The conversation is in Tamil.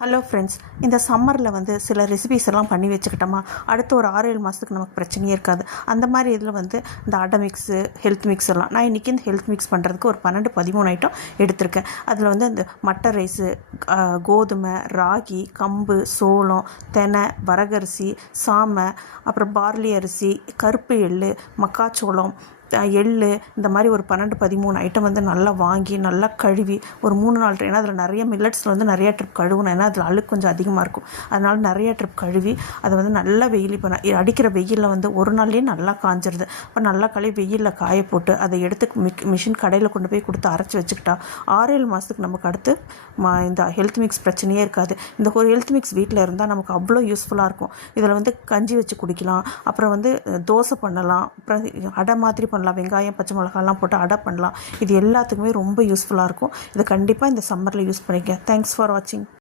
ஹலோ ஃப்ரெண்ட்ஸ், இந்த சம்மரில் சில ரெசிபிஸ் எல்லாம் பண்ணி வச்சுக்கிட்டோமா, அடுத்து ஒரு 6-7 மாதத்துக்கு நமக்கு பிரச்சனையே இருக்காது. அந்த மாதிரி இதில் இந்த அடை மிக்ஸு, ஹெல்த் மிக்ஸ் எல்லாம் நான் இன்றைக்கி இந்த ஹெல்த் மிக்ஸ் பண்ணுறதுக்கு ஒரு 12-13 ஐட்டம் எடுத்திருக்கேன். அதில் இந்த மட்டை ரைஸு, கோதுமை, ராகி, கம்பு, சோளம், தெனை, வரகரிசி, சாமை, அப்புறம் பார்லி அரிசி, கருப்பு எள்ளு, மக்காச்சோளம், எள்ளு, இந்த மாதிரி ஒரு 12-13 ஐட்டம் நல்லா வாங்கி நல்லா கழுவி ஒரு 3-4 ஏன்னா அதில் நிறைய மில்லட்ஸில் நிறைய ட்ரிப் கழுவணும். ஏன்னா அதில் அழுக்கு கொஞ்சம் அதிகமாக இருக்கும். அதனால் நிறைய ட்ரிப் கழுவி அதை நல்லா வெயில் இப்போ அடிக்கிற வெயிலில் ஒரு நாள்லேயே நல்லா காஞ்சிருது. இப்போ நல்லா கழுவி வெயிலில் காய போட்டு அதை எடுத்து மிஷின் கடையில் கொண்டு போய் கொடுத்து அரைச்சி வச்சுக்கிட்டா 6-7 மாதத்துக்கு நமக்கு அடுத்து இந்த ஹெல்த் மிக்ஸ் பிரச்சனையே இருக்காது. இந்த ஒரு ஹெல்த் மிக்ஸ் வீட்டில் இருந்தால் நமக்கு அவ்வளோ யூஸ்ஃபுல்லாக இருக்கும். இதில் கஞ்சி வச்சு குடிக்கலாம், அப்புறம் தோசை பண்ணலாம், அப்புறம் அடை மாதிரி பண்ணலாம், வெங்காயம் பச்சை மிளகாலாம் போட்டு அடை பண்ணலாம். இது எல்லாத்துக்குமே ரொம்ப யூஸ்ஃபுல்லாக இருக்கும். இதை கண்டிப்பாக இந்த சம்மரில் யூஸ் பண்ணிக்க. தேங்க்ஸ் ஃபார் வாட்சிங்.